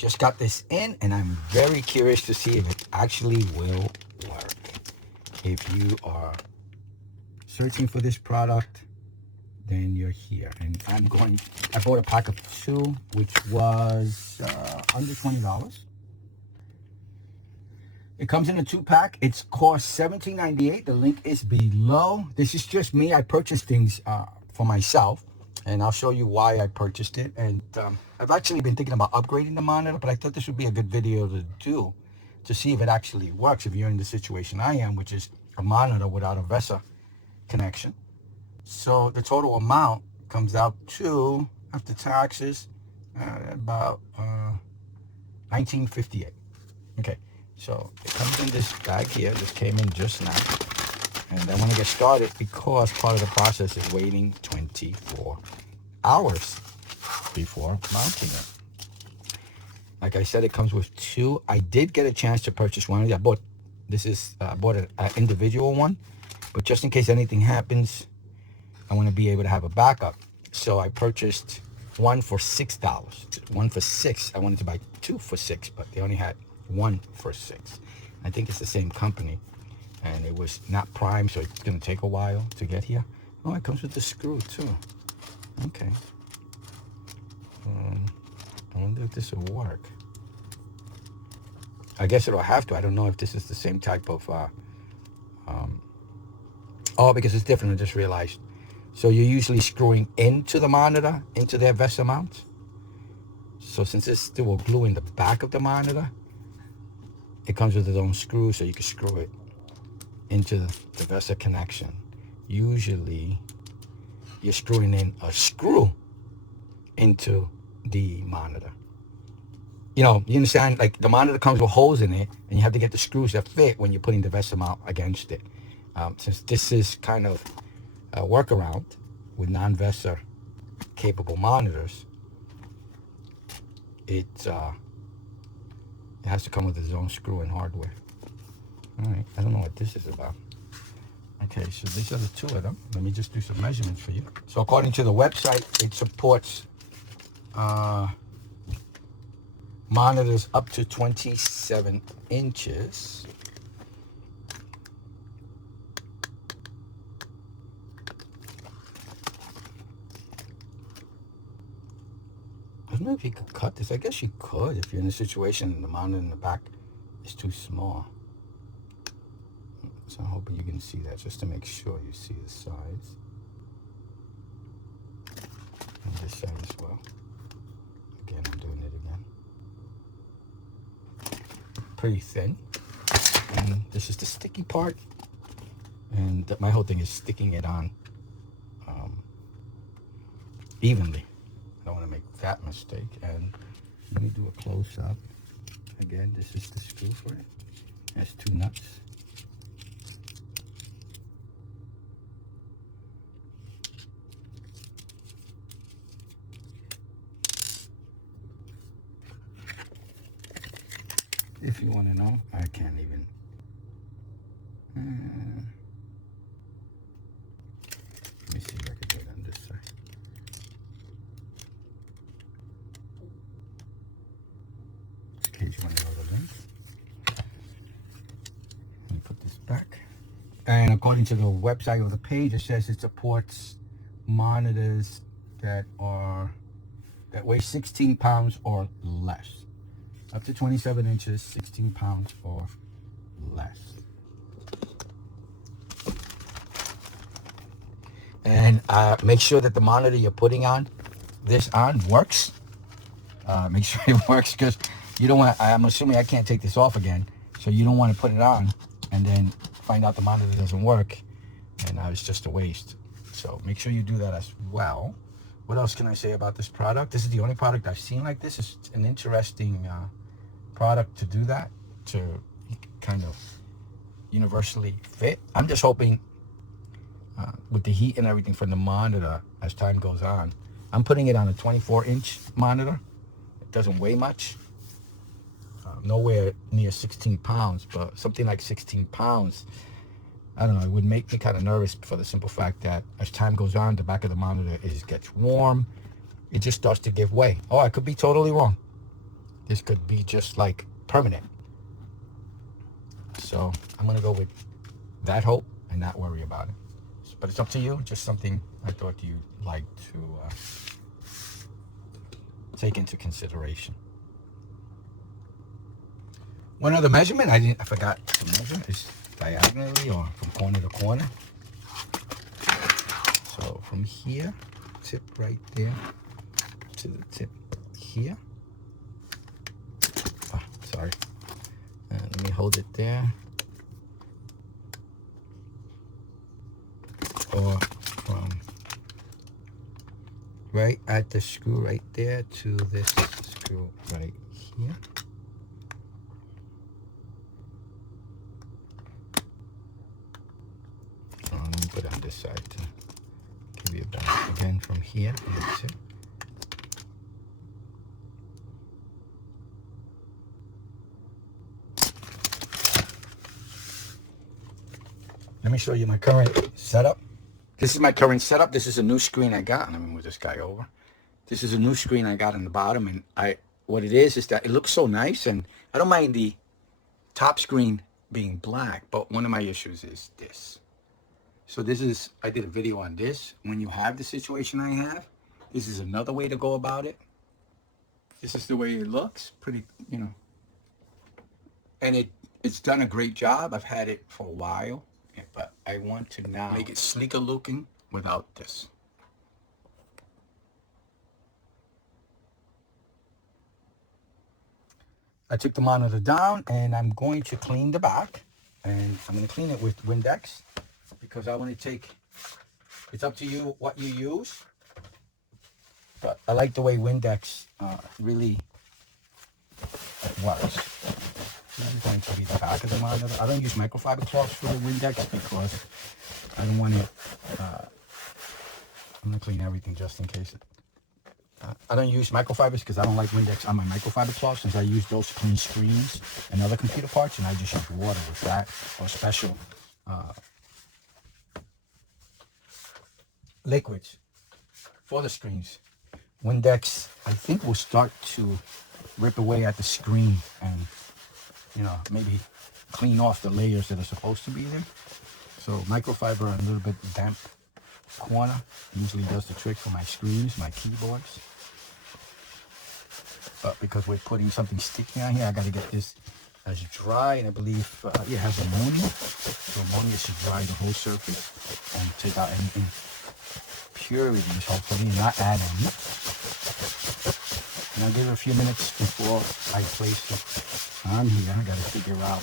just got this in, and I'm very curious to see if it actually will work. If you are searching for this product, then you're here. And I bought a pack of 2, which was under $20. It comes in a 2-pack. It's cost $17.98. The link is below. This is just me. I purchased things for myself, and I'll show you why I purchased it. And I've actually been thinking about upgrading the monitor, but I thought this would be a good video to do to see if it actually works if you're in the situation I am, which is a monitor without a VESA connection. So the total amount comes out to, after taxes, about $19.58. Okay. So it comes in this bag here. This came in just now. And I want to get started because part of the process is waiting 24 hours before mounting it. Like I said, it comes with 2. I did get a chance to purchase one of these. I bought an individual one. But just in case anything happens, I want to be able to have a backup. So I purchased one for $6. One for $6. I wanted to buy 2 for $6, but they only had 1 for $6. I think it's the same company, and it was not prime, so it's gonna take a while to get here. Oh, it comes with the screw too. Okay. I wonder if this will work. I guess it'll have to. I don't know if this is the same type of oh, because it's different. I just realized. So you're usually screwing into the monitor, into their VESA mount. So since this still will glue in the back of the monitor, it comes with its own screw, so you can screw it into the VESA connection. Usually, you're screwing in a screw into the monitor. You know, you understand? Like, the monitor comes with holes in it, and you have to get the screws that fit when you're putting the VESA mount against it. Since this is kind of a workaround with non-VESA capable monitors, it has to come with its own screw and hardware. All right, I don't know what this is about. Okay, so these are the 2 of them. Let me just do some measurements for you. So according to the website, it supports monitors up to 27 inches. I don't know if you could cut this. I guess you could if you're in a situation and the monitor in the back is too small. So I'm hoping you can see that just to make sure you see the sides. And this side as well. Again, I'm doing it again. Pretty thin. And this is the sticky part. And my whole thing is sticking it on evenly. I don't want to make that mistake. And let me do a close-up. Again, this is the screw for it. It has 2 nuts. If you want to know, I can't even. Let me see if I can do it on this side. In case you want to know the length. Let me put this back. And according to the website of the page, it says it supports monitors that weigh 16 pounds or less. Up to 27 inches, 16 pounds or less. And make sure that the monitor you're putting this on works. Make sure it works, because you don't want. I'm assuming I can't take this off again, so you don't want to put it on and then find out the monitor doesn't work, and it's just a waste. So make sure you do that as well. What else can I say about this product? This is the only product I've seen like this. It's an interesting product to do that, to kind of universally fit. I'm just hoping with the heat and everything from the monitor as time goes on. I'm putting it on a 24-inch monitor. It doesn't weigh much. Nowhere near 16 pounds, but something like 16 pounds, I don't know, it would make me kind of nervous for the simple fact that as time goes on, the back of the monitor gets warm. It just starts to give way. Oh, I could be totally wrong. this could be just like permanent. So I'm gonna go with that hope and not worry about it. But it's up to you. Just something I thought you'd like to take into consideration. One other measurement I forgot to measure is diagonally or from corner to corner. So from here, tip right there to the tip here. Oh, sorry. Let me hold it there. Or from right at the screw right there to this screw right here. Let me put it on this side to give you a balance. Again, from here, from the tip. Let me show you my current setup. This is my current setup. This is a new screen I got. Let me move this guy over. This is a new screen I got on the bottom, and what it is that it looks so nice, and I don't mind the top screen being black, but one of my issues is this. So this is, I did a video on this. When you have the situation I have, this is another way to go about it. This is the way it looks, pretty, you know. And it's done a great job. I've had it for a while, but I want to now make it sleeker looking without this. I took the monitor down and I'm going to clean the back, and I'm going to clean it with Windex because I want to take, it's up to you what you use, but I like the way Windex really works. This is going to be the back of the monitor. I don't use microfiber cloths for the Windex because I don't want it, I'm going to clean everything just in case. I don't use microfibers because I don't like Windex on my microfiber cloths, since I use those to clean screens and other computer parts, and I just use water with that or special liquids for the screens. Windex, I think, will start to rip away at the screen and, you know, maybe clean off the layers that are supposed to be there. So microfiber and a little bit damp corner usually does the trick for my screens, my keyboards. But because we're putting something sticky on here, I got to get this as dry, and I believe it has ammonia. So ammonia should dry the whole surface and take out any impurities, hopefully, and not add any. And I'll give it a few minutes before I place it on here. I got to figure out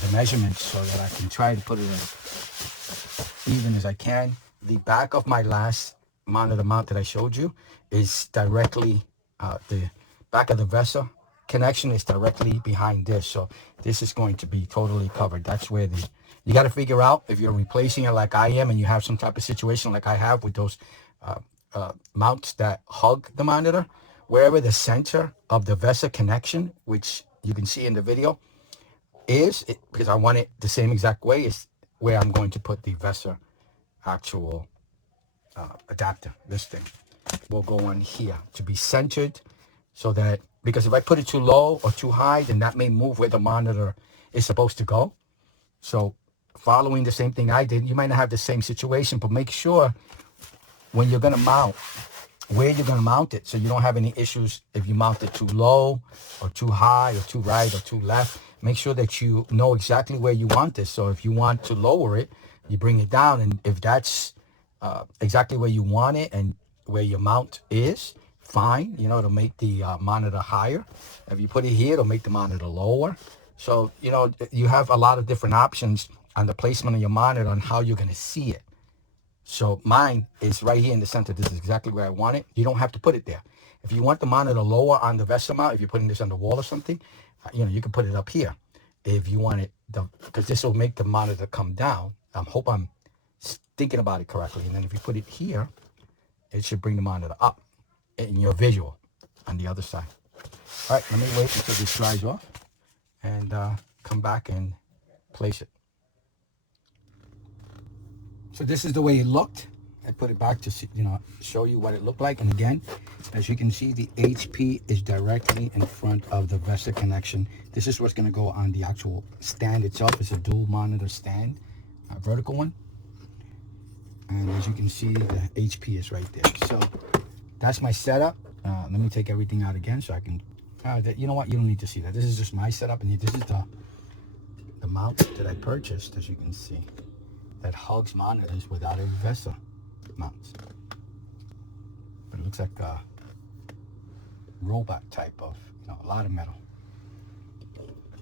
the measurements so that I can try to put it as even as I can. The back of my last monitor mount that I showed you is directly, the back of the VESA connection is directly behind this. So this is going to be totally covered. That's where you got to figure out if you're replacing it like I am and you have some type of situation like I have with those mounts that hug the monitor, wherever the center of the VESA connection, which you can see in the video, is, because I want it the same exact way, is where I'm going to put the VESA actual adapter. This thing will go on here to be centered, so that, because if I put it too low or too high, then that may move where the monitor is supposed to go. So following the same thing I did, you might not have the same situation, but make sure when you're going to mount, where you're going to mount it, so you don't have any issues if you mount it too low or too high or too right or too left. Make sure that you know exactly where you want this. So if you want to lower it, you bring it down, and if that's exactly where you want it and where your mount is, fine. You know, it'll make the monitor higher. If you put it here, it'll make the monitor lower. So, you know, you have a lot of different options on the placement of your monitor on how you're going to see it. So mine is right here in the center. This is exactly where I want it. You don't have to put it there. If you want the monitor lower on the VESA mount, if you're putting this on the wall or something, you know, you can put it up here. If you want it, because this will make the monitor come down. I hope I'm thinking about it correctly. And then if you put it here, it should bring the monitor up in your visual on the other side. All right, let me wait until this dries off and come back and place it. So this is the way it looked I put it back to see, show you what it looked like. And again, as you can see, the HP is directly in front of the VESA connection. This is what's going to go on the actual stand itself. It's a dual monitor stand, a vertical one. And as you can see, the HP is right there. So that's my setup. Let me take everything out again so I can, you know what? You don't need to see that. This is just my setup. And this is the mount that I purchased, as you can see, that hugs monitors without a VESA mount. But it looks like a robot type of, a lot of metal.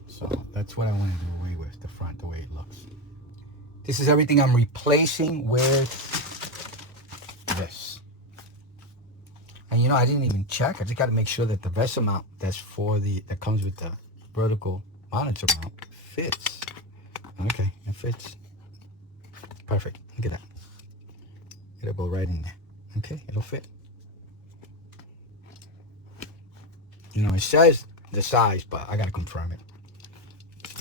So that's what I want to do away with, the front, the way it looks. This is everything I'm replacing with this. And I didn't even check. I just got to make sure that the VESA mount that comes with the vertical monitor mount fits. Okay, it fits. Perfect. Look at that. It'll go right in there. Okay, it'll fit. It says the size, but I gotta confirm it.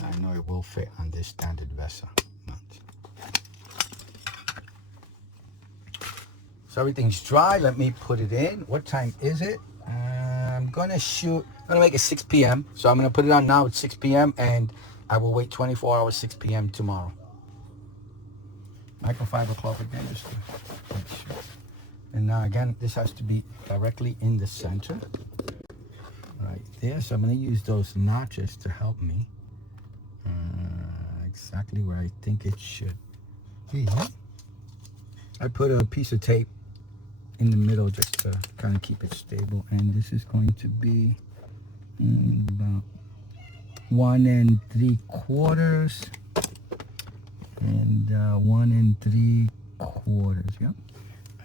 I know it will fit on this standard VESA mount. So everything's dry. Let me put it in. What time is it? I'm gonna make it 6 p.m. So I'm gonna put it on now at 6 p.m. and I will wait 24 hours, 6 p.m. tomorrow. Microfiber cloth again, just to make sure. And now again, this has to be directly in the center, right there. So I'm going to use those notches to help me exactly where I think it should be. I put a piece of tape in the middle just to kind of keep it stable, and this is going to be about 1 3/4 and 1 3/4. Yep,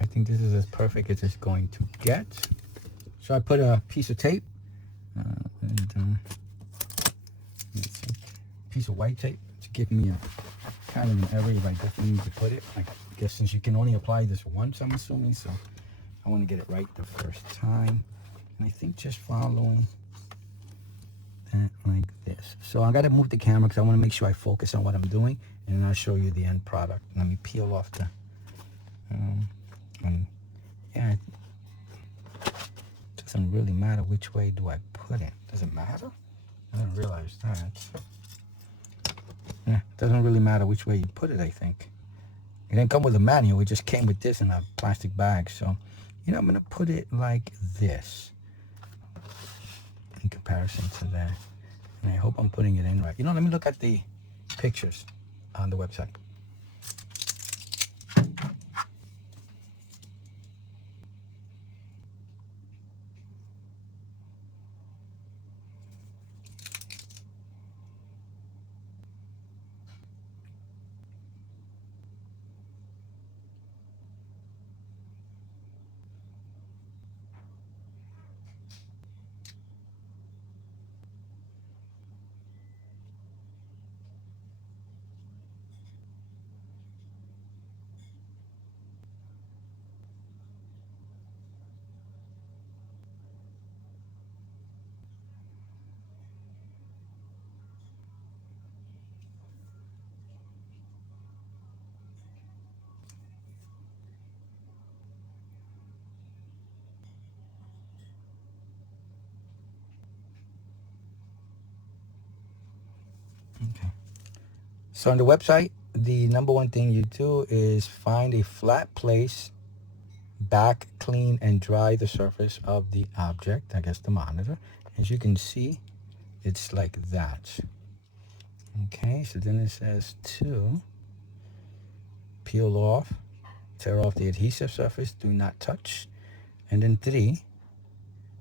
I think this is as perfect as it's going to get. So I put a piece of tape and a piece of white tape to give me a kind of an area like if you need to put it. I guess since you can only apply this once, I'm assuming, so I want to get it right the first time. And I think just following that like this. So I got to move the camera because I want to make sure I focus on what I'm doing, and then I'll show you the end product. Let me peel off the and yeah, it doesn't really matter which way do I put it. Does it matter? I didn't realize that. Yeah, it doesn't really matter which way you put it, I think. It didn't come with a manual, it just came with this in a plastic bag. So, I'm gonna put it like this in comparison to that. And I hope I'm putting it in right. Let me look at the pictures on the website. Okay. So on the website, the number one thing you do is find a flat place, back, clean, and dry the surface of the object, I guess the monitor. As you can see, it's like that. Okay, so then it says 2, peel off, tear off the adhesive surface, do not touch. And then 3,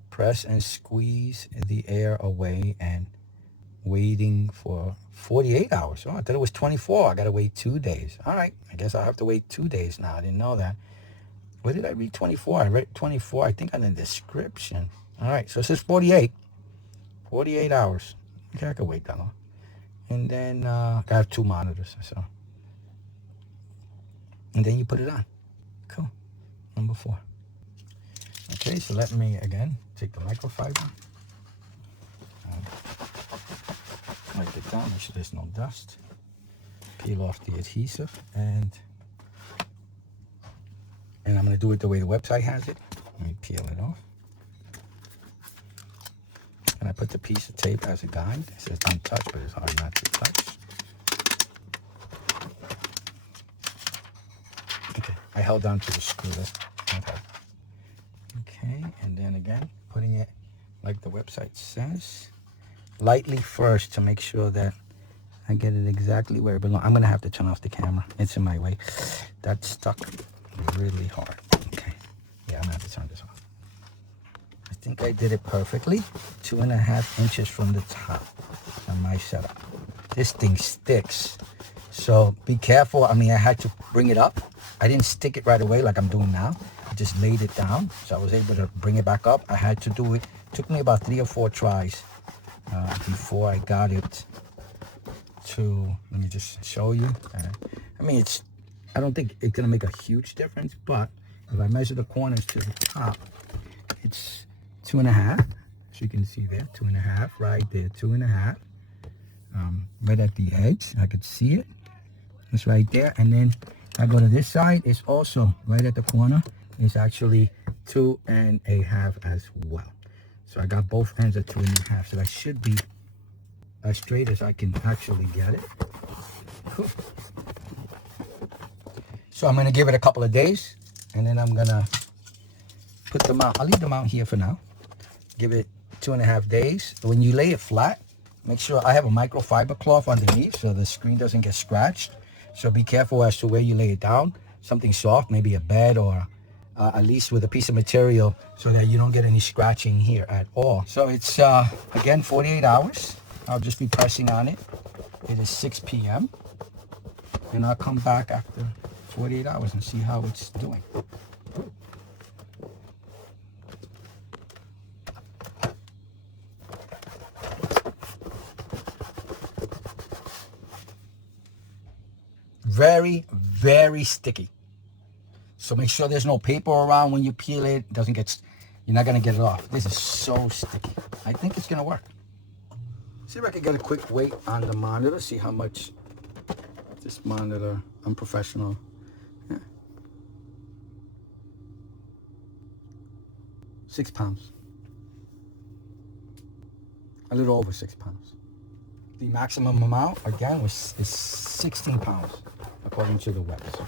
press and squeeze the air away and waiting for 48 hours. Oh, I thought it was 24. I gotta wait 2 days. All right, I guess I'll have to wait 2 days now. I didn't know that. Where did I read 24? I read 24, I think, on the description. All right, so it says 48 hours. Okay, I can wait that long. And then I have 2 monitors, so. And then you put it on. Cool. Number 4. Okay, so let me again take the microfiber. Wipe it down, make sure there's no dust. Peel off the adhesive and And I'm going to do it the way the website has it. Let me peel it off. And I put the piece of tape as a guide. It says don't touch, but it's hard not to touch. Okay, I held down to the screw. Okay, and then again, putting it like the website says. Lightly first to make sure that I get it exactly where it belongs. I'm going to have to turn off the camera. It's in my way. That's stuck really hard. Okay, yeah, I'm going to have to turn this off. I think I did it perfectly. 2.5 inches from the top on my setup. This thing sticks, so be careful. I mean, I had to bring it up. I didn't stick it right away like I'm doing now. I just laid it down, so I was able to bring it back up. I had to do it. It took me about 3 or 4 tries before I got it to, let me just show you. I mean, I don't think it's gonna make a huge difference, but if I measure the corners to the top, it's 2.5, as you can see there, 2.5 right there, 2.5. Right at the edge, I could see it. It's right there, and then I go to this side. It's also right at the corner. It's actually 2.5 as well. So I got both ends at 2.5. So that should be as straight as I can actually get it. Cool. So I'm gonna give it a couple of days, and then I'm gonna put the mount. I'll leave the mount here for now. Give it 2.5 days. When you lay it flat, make sure I have a microfiber cloth underneath so the screen doesn't get scratched. So be careful as to where you lay it down. Something soft, maybe a bed, or at least with a piece of material so that you don't get any scratching here at all. So it's, again, 48 hours. I'll just be pressing on it. It is 6 p.m. And I'll come back after 48 hours and see how it's doing. Very, very sticky. So make sure there's no paper around when you peel it. It doesn't get, you're not gonna get it off. This is so sticky. I think it's gonna work. See if I can get a quick weight on the monitor. See how much this monitor, I'm professional. Yeah. 6 pounds. A little over 6 pounds. The maximum amount, again, is 16 pounds, according to the website.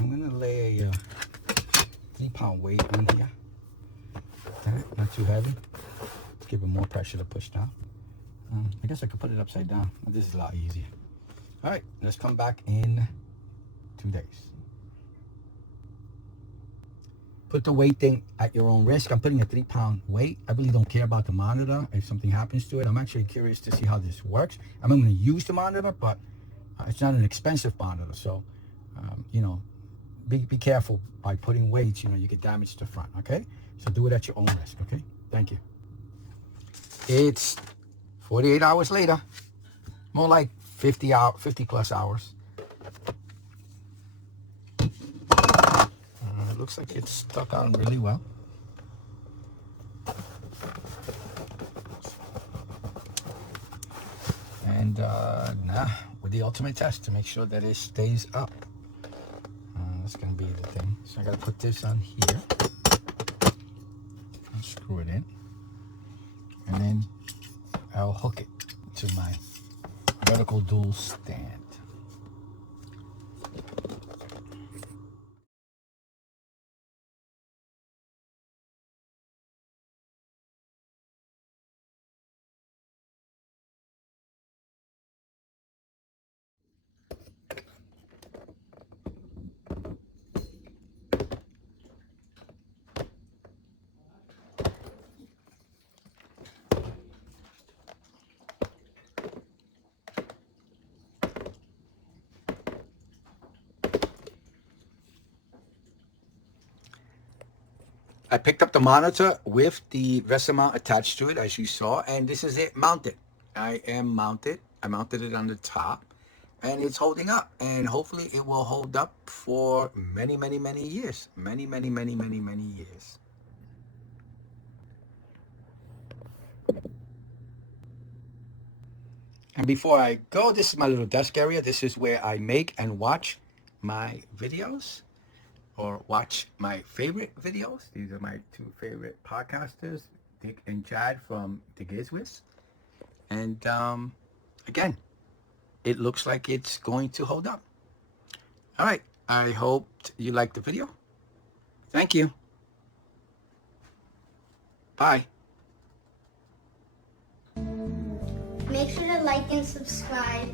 I'm gonna lay a 3-pound weight on here. That, not too heavy. Let's give it more pressure to push down. I guess I could put it upside down. This is a lot easier. All right, let's come back in 2 days. Put the weight thing at your own risk. I'm putting a 3-pound weight. I really don't care about the monitor if something happens to it. I'm actually curious to see how this works. I'm going to use the monitor, but it's not an expensive monitor. So, you know, be careful by putting weights. You know, you could damage the front, okay? So do it at your own risk, okay? Thank you. It's 48 hours later. More like 50 plus hours. It looks like it's stuck on really well. And now with the ultimate test to make sure that it stays up. That's gonna be the thing. So I gotta put this on here. I'll screw it in. And then I'll hook it to my vertical dual stand. I picked up the monitor with the VESA mount attached to it, as you saw, and this is it mounted. I am mounted. I mounted it on the top, and it's holding up, and hopefully it will hold up for many, many, many years. Many, many, many, many, many years. And before I go, this is my little desk area. This is where I make and watch my videos. or watch my favorite videos. These are my two favorite podcasters, Dick and Chad from DiY. And again, it looks like it's going to hold up. All right, I hope you liked the video. Thank you. Bye. Make sure to like and subscribe.